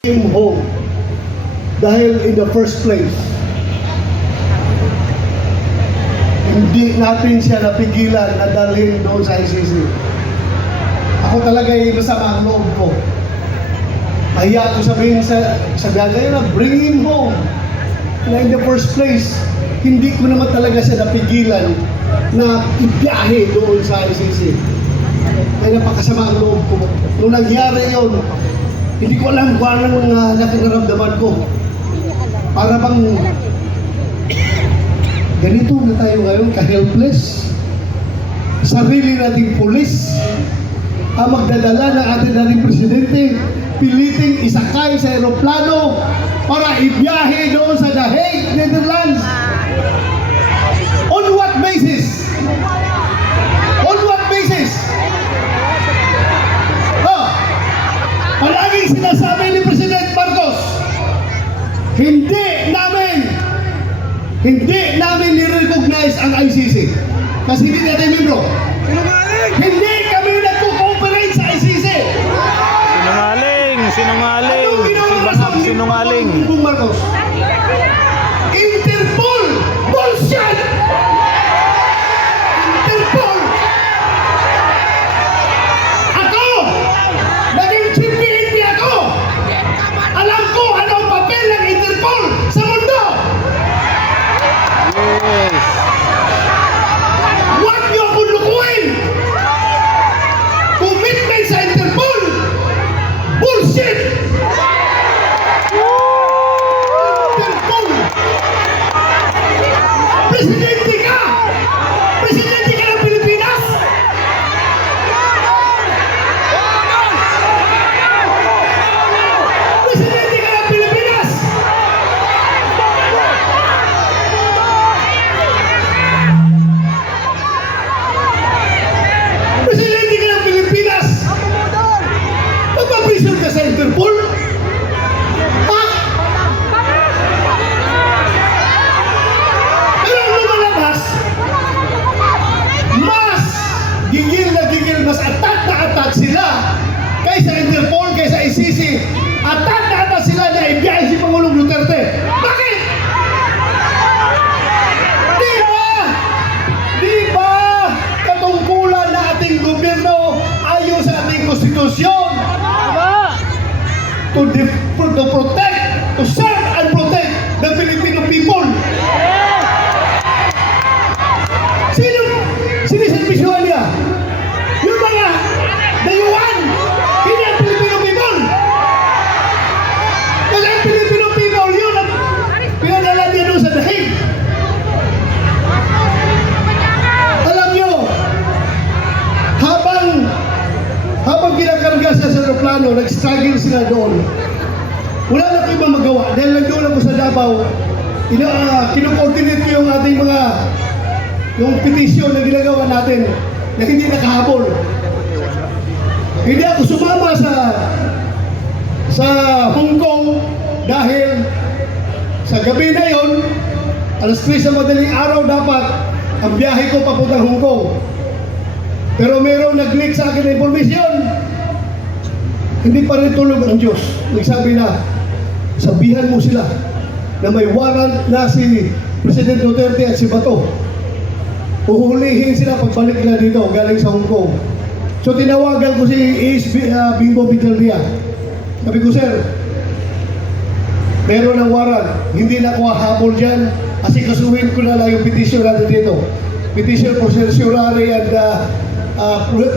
came home dahil in the first place hindi natin siya napigilan na dalhin doon sa ICC. Ako talaga ay masama ang loob ko. Mahiya ko sabihin sa gagawin na bring him home. Na in the first place, hindi ko naman talaga siya napigilan na ibiyahe doon sa ICC. Kaya napakasama ang loob ko. Nung nangyari yun, hindi ko alam kung anong nakaramdaman ko. Para bang ganito na tayo ngayon, ka-helpless. Sarili nating pulis ang magdadala ng ating dating presidente, piliting isakay sa aeroplano para ibiyahe doon sa The Hague, Netherlands. On what basis? On what basis? Palaging sinasabi ni President Marcos, hindi namin ni-recognize ang ICC. Kasi hindi natin membro. Hindi kami nagko-cooperate sa ICC. Sinungaling. Sinungaling. Bung Marcos. Interpol! Bullshit! Interpol! Ako! Naging chief PNP ako! Alam ko ano ang papel ng Interpol sa mundo! Yes. Huwag niyo akong lukuin! Commitment sa Interpol! Bullshit! Interpol! Presidente ka! Presidente ka ng Pilipinas! Presidente ka ng Pilipinas! Presidente ka ng Pilipinas! Magpapisyon ka sa Interpol? Ha? Pero ang lumalabas, mas gigil na gigil, mas attack sila kaysa Interpol, kaysa ICC. Attack sila na ibiyahe si Pangulong Duterte. Bakit? Di ba katungkulan na ating gobyerno ayon sa ating konstitusyon to protect, to serve and protect the Filipino people? Sino siniservisyohan niya? Yung mga dayuhan, hindi ang Filipino people. Kasi ang Filipino people, yun ang pinadala niya doon sa The Hague. Alam niyo, habang kinakarga sa aeroplano, nag-struggle sila doon. Wala na ko ibang magawa. Dahil nagdoon ako sa Davao, kino-coordinate ko yung ating yung petisyon na ginagawa natin na hindi nakahabol. Hindi ako sumama sa Hong Kong dahil sa gabi na yon, alas 3 sa madaling araw dapat ang biyahe ko papuntang Hong Kong. Pero mayroong nag-leak sa akin na informasyon. Hindi pa rin tulog ang Diyos. Nagsabi na, sabihan mo sila na may warrant na si President Duterte at si Bato. Uhulihin sila pagbalik nila dito galing sa Hong Kong. So tinawagan ko si Bimbo Vidalria. Sabi ko, sir, meron ng warrant. Hindi na ako hahabol dyan. Kasi kasuhin ko na lang yung petition natin dito. Petition for certiorari and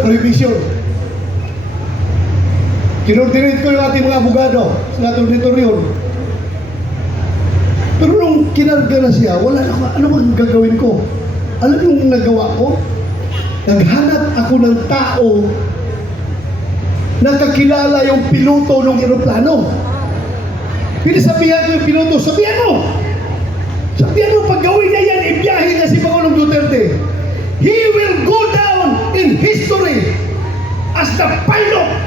prohibition. Kinordinate ko yung ating mga abogado sa auditorium. Pero nung kinarga na siya, wala na ako, ano bang gagawin ko? Alam yung nagawa ko? Naghanap ako ng tao na kakilala yung piloto ng eroplano. Pinasabihan ko yung piloto, sabihan mo, pag gawin na yan, ibiyahe na si Pangulong Duterte. He will go down in history as the pilot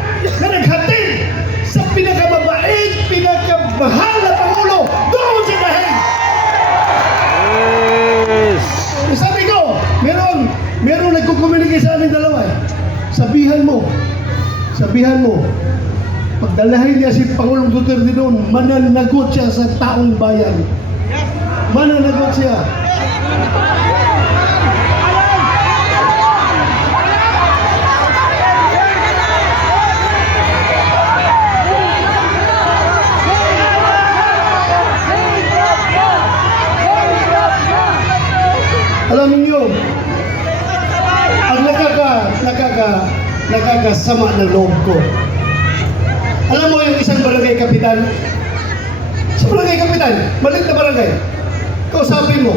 na naghatid sa pinakamabait, pinakamahal na Pangulo doon sa The Hague. Yes. Sabi ko, meron nagkukomunikate sa amin dalawa. Sabihan mo, pag Dalahin niya si Pangulong Duterte doon, mananagot siya sa taong bayan. Mananagot siya. Alam niyo, ang nakakasama ng loob ko. Alam mo yung isang barangay kapitan? Sa barangay kapitan, maliit na barangay. Kausapin mo,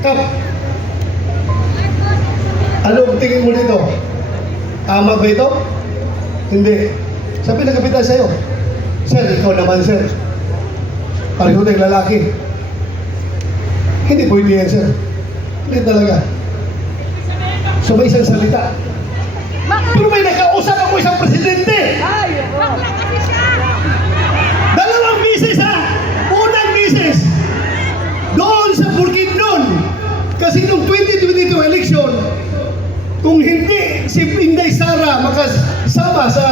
Kap, ano tingin mo dito? Tama ba ito? Hindi. Sabi ng kapitan sa'yo, Sir, ikaw naman sir. Pareho tayong lalaki. Hindi pwede yan sir. Hindi talaga. So may isang salita. Pero may nakausap ako isang presidente. Dalawang bisis ha. Unang bisis. Doon sa Bukidnon. Kasi nung 2022 election, kung hindi si Inday Sara makasama sa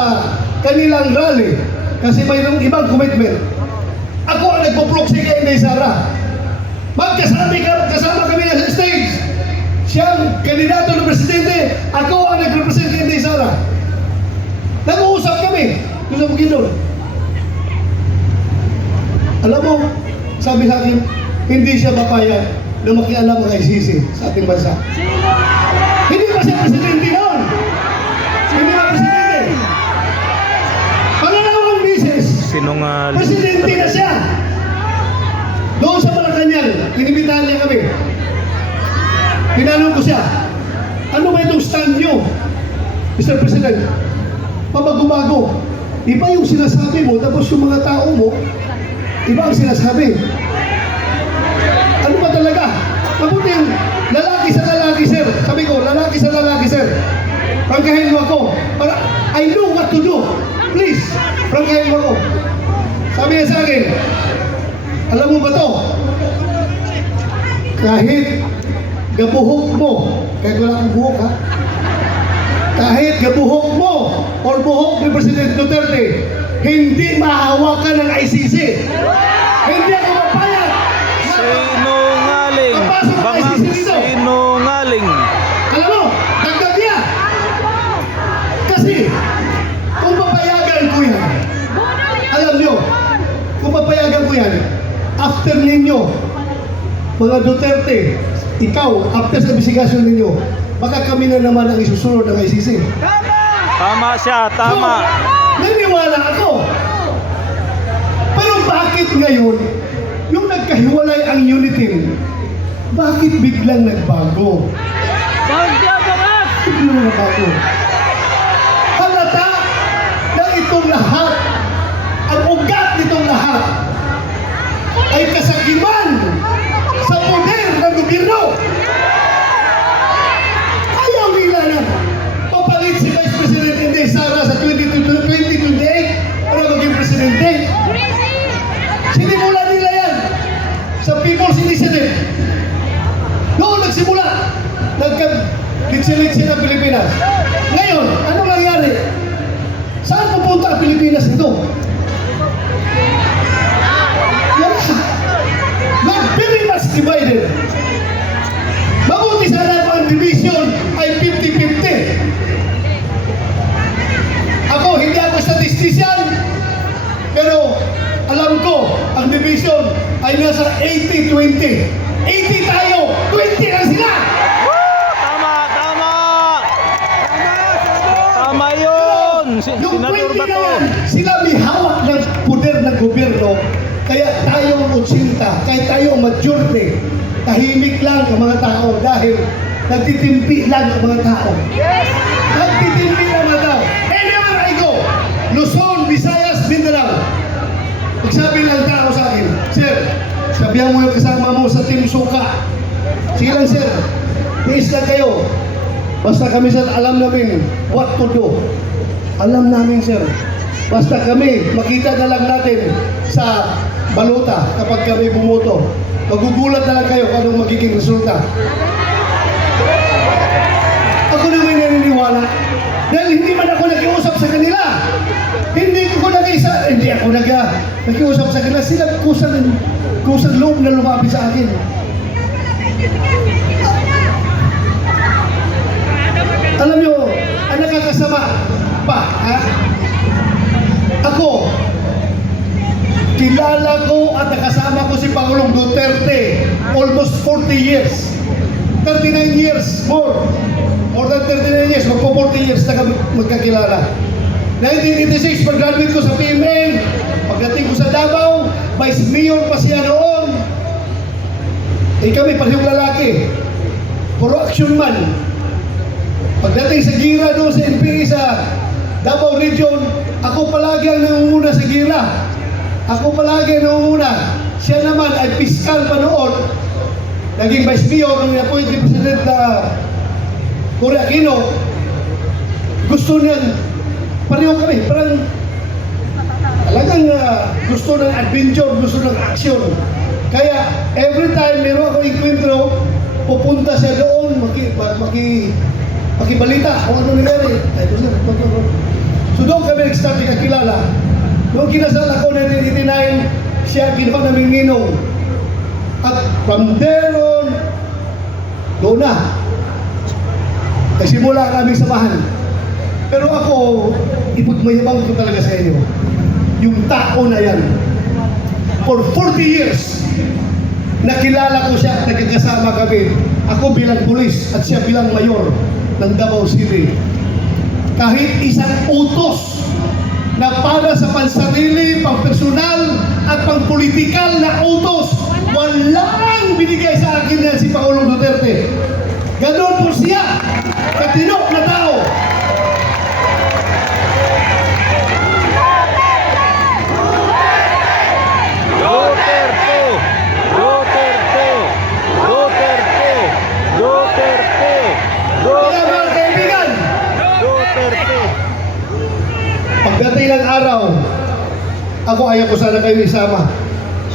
kanilang rally, kasi mayroong ibang commitment, ako ang nagpo-proxy kay Inday Sara. Kasama kami sa stage. Siyang kandidato ng presidente, ako ang nag-represent kay Inday Sara. Nag-uusap kami doon sa Bukidnon. Alam mo, sabi sa akin, hindi siya papayag na makialam ang ICC sa ating bansa. Hindi pa siya presidente noon. Hindi pa presidente. Pangalawang bisis, Sinungaling. presidente na siya. Doon sa Malacanang, inibitahan niya kami. Tinanong ko siya, ano ba itong stand nyo, Mr. President? Pabago-bago. Iba yung sinasabi mo, tapos yung mga tao mo, iba ang sinasabi. Ano ba talaga? Mabuti yung lalaki sa lalaki, sir. Sabi ko, lalaki sa lalaki, sir. Prangkahin mo ako. Para, I know what to do. Please, prangkahin mo ako. Sabi niya sa akin, alam mo ba to? Kahit gabuhok mo, kahit wala kang buhok ha, kahit gabuhok mo or buhok ni President Duterte, hindi mahawakan ng ICC. Hindi ako mapayag. Sinungaling. Papasok ang Bangag ICC dito. sinungaling. Alam mo, dagdag niya. Kasi, kung papayagan ko yan, alam niyo, kung papayagan ko yan, after ninyo, mga Duterte, ikaw, after sa investigasyon ninyo, baka kami na naman ang isusunod ng ICC. Tama siya, tama. So, naniwala ako. Pero bakit ngayon, yung nagkahiwalay ang unity, bakit biglang nagbago? Biglang nagbago. Halata na itong lahat, ang ugat nitong lahat, ay kasakiman sa poder ng gobyerno. Ayaw nila na papalit si Vice President Inday Sara sa 2028 para maging presidente. Sinimulan nila yan sa People's Initiative. Doon nagsimula. Nagka-litsi-litsi ng Pilipinas. Ngayon, ano nangyari? Saan pupunta ang Pilipinas nito? Not very much divided. Mabuti sana kung ang division ay 50-50. Ako, hindi ako statistician, pero alam ko, ang division ay nasa 80-20. 80 tayo, 20 lang sila! Tama, tama. Tama yun. Yung Senador 20 na Bato. yan, sila may hawak ng poder ng gobyerno. Kaya tayo ang 80, kaya tayo ang majority. Tahimik lang ang mga tao dahil nagtitimpi lang ang mga tao. Nagtitimpi lang ang mga tao. Anywhere I go, Luzon, Visayas, Mindanao. Magsabi lang tao sa akin, Sir, sabihan mo yung kasama mo sa Team Suka. Sige lang sir, tiis lang kayo. Basta kami sir, alam namin what to do. Alam namin sir. Basta kami, makita na lang natin sa baluta kapag kami bumoto. Magugulat na lang kayo kung anong magiging resulta. Ako na may naniniwala Dahil hindi man ako nakiusap sa kanila. Hindi ako nakiusap sa kanila. Sila kusang loob na lumapit sa akin. Alam nyo, ang nakakasama pa, ha? Ako, kilala ko at nakasama ko si Pangulong Duterte almost 40 years. 39 years, more than 39 years, magpo 40 years na kami magkakilala. 1986, pag-graduate ko sa PMA, pagdating ko sa Davao, Vice Mayor pa siya noon. Kami, parehong lalaki, puro action man. Pagdating sa Gira doon sa NPA sa Davao Region, ako palagi ang nangunguna sa Gira. Ako palagi ang nangunguna. Siya naman ay piskal pa noon. Naging Vice Mayor ng appoint President na Cory Aquino. Gusto niyan, pareho kami, parang talagang gusto ng adventure, gusto ng action. Kaya every time meron ako enkwentro, pupunta siya doon, makibalita kung ano nangyari. So doon kami nag-start kakilala. Noong kinasal ako na 1989, siya ginawa naming ninong. At from there on, doon na. Nagsimula ang aming samahan. Pero ako, ipagmayabang ko talaga sa inyo. Yung tao na yan, for 40 years, nakilala ko siya at nagkakasama kami. Ako bilang pulis at siya bilang mayor ng Davao City. Kahit isang utos na para sa pansarili, pang-personal at pang-politikal na utos, walang binigay sa akin yan si Pangulong Duterte. Ganon po siya, katinok na tao. Kaya mga kaibigan, pagdating ng araw, ako ayaw ko sana kayo isama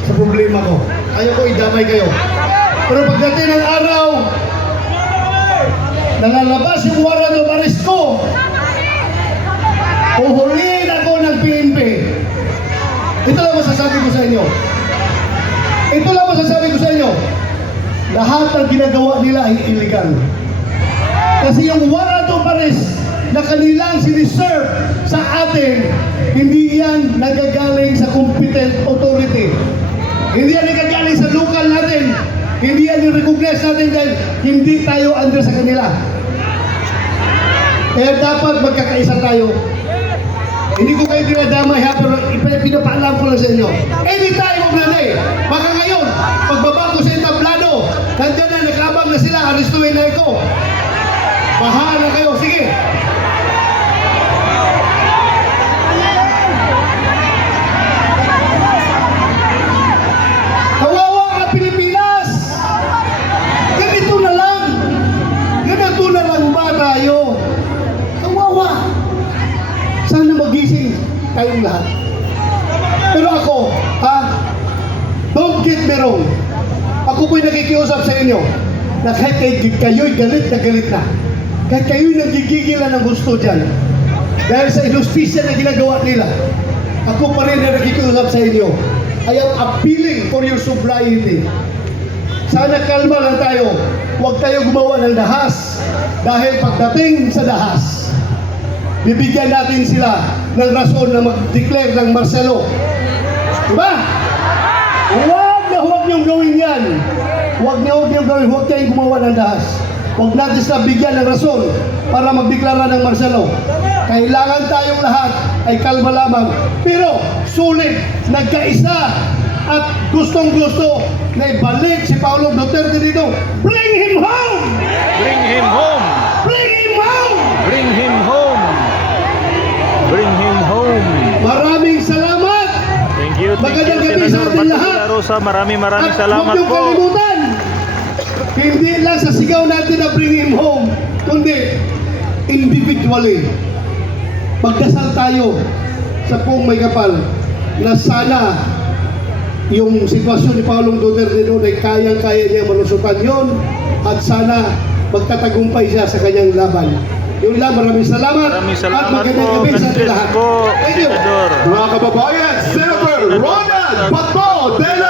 sa problema ko. Ayaw ko idamay kayo. Pero pagdating ng araw, nalalabas yung warrant of arrest ko. Uhulihin ako ng PNP. Ito lang masasabi ko sa inyo. Ito lang masasabi ko sa inyo. Lahat ng ginagawa nila ay illegal. Kasi yung warrant of arrest na kanilang siniserve sa atin, hindi yan nagagaling sa competent authority. Hindi yan nagagaling sa local natin. Hindi yan yung recognize natin dahil hindi tayo under sa kanila. Kaya dapat magkakaisa tayo. Hindi ko kayo dinadamay ha, pero pinapaalam ko lang sa inyo. Anytime of the day, baka ngayon, pagbaba ko sa entablado, nandiyan na, nakabang na sila, aristuhin na ako. Bahala kayo, sige. Kawawa ang Pilipinas! Ganito na lang ba tayo? Kawawa! Sana magising tayong lahat. Pero ako, don't get me wrong. Ako po'y nakikiusap sa inyo na kahit kayo'y galit na. Kahit kayo'y nagigigilan ng gusto dyan. Dahil sa inustisya na ginagawa nila, ako pa rin na nakikiusap sa inyo. I am appealing for your sobriety. Sana kalma lang tayo. Huwag tayo gumawa ng dahas. Dahil pagdating sa dahas, bibigyan natin sila ng rason na mag-declare ng martial law. Diba? Huwag niyong gawin yan. Huwag niyong gawin. Huwag kayong gumawa ng dahas. Huwag natin sila bigyan ng rason para magdeklara ng martial law. Kailangan tayong lahat ay kalma lamang. Pero sulit, nagkaisa at gustong-gusto na ibalik si Pangulong Duterte dito. Bring him home! Bring him home! Bring him home! Bring him home! Bring him home! Maraming salamat! Thank you, Magandang gabi sa Senador ating Batu lahat. de la Rosa. Maraming At salamat huwag niyong po. kalimutan, hindi lang sa sigaw natin na bring him home, kundi individually. Magdasal tayo sa buong may kapal na sana yung sitwasyon ni Pangulong Duterte doon ay kayang-kaya niya malusutan yon at sana magtatagumpay siya sa kanyang laban. Yun lang, maraming salamat. Maraming salamat At magandang po. gabi sa God ating bless lahat. po, Thank you. Senador. Mga kababayan, Senator Ronald Bato de la